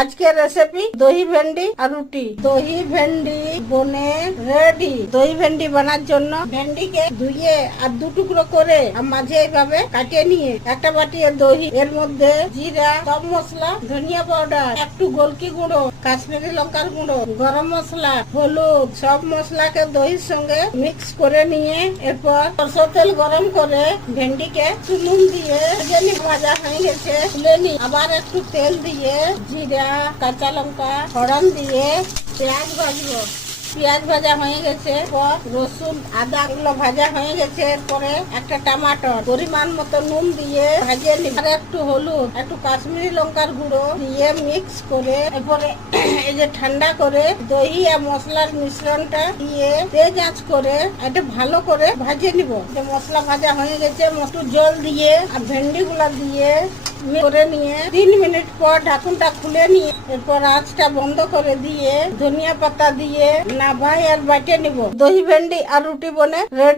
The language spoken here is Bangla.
আজকের রেসিপি দহি ভেন্ডি আর রুটি। দহি ভেন্ডি বনে রেডি। দহি ভেন্ডি বানার জন্য ভেন্ডিকে ধুয়ে আর দু টুকরো করে মাঝে এইভাবে কাটিয়ে নিয়ে একটা বাটি দহি, এর মধ্যে জিরা, সব মশলা, ধনিয়া পাউডার, একটু গোলকি গুঁড়ো, কাশ্মীরি লঙ্কার গুঁড়ো, গরম মশলা, হলুদ, সব মশলাকে দহির সঙ্গে মিক্স করে নিয়ে এরপর সরষের তেল গরম করে ভেন্ডিকে নুন দিয়ে ভাজা হয়ে গেছে তুলে নি। আবার একটু তেল দিয়ে জিরা, কাঁচা লঙ্কা ফোড়ন দিয়ে পেঁয়াজ ভাজবো। পেঁয়াজ ভাজা হয়ে গেছে, পর রসুন আদা গুলো ভাজা হয়ে গেছে, এরপরে একটা টমাটোর পরিমাণ মতো নুন দিয়ে ভাজিয়ে নিব। আর একটু হলুদ, একটু কাশ্মীরি লঙ্কার গুঁড়ো দিয়ে মিক্স করে এরপরে এই যে ঠান্ডা করে দহি আর মশলার মিশ্রণটা দিয়ে তেজ আঁচ করে এটা ভালো করে ভাজিয়ে নিব। যে মশলা ভাজা হয়ে গেছে, একটু জল দিয়ে আর ভেন্ডি গুলা দিয়ে করে নিয়ে 3 মিনিট পর ঢাকুনটা খুলে নিয়ে এরপর আঁচটা বন্ধ করে দিয়ে ধনিয়া পাতা দিয়ে নামাই আর বাটিয়ে নিব। দহি ভেন্ডি আর রুটি বনে রেডি।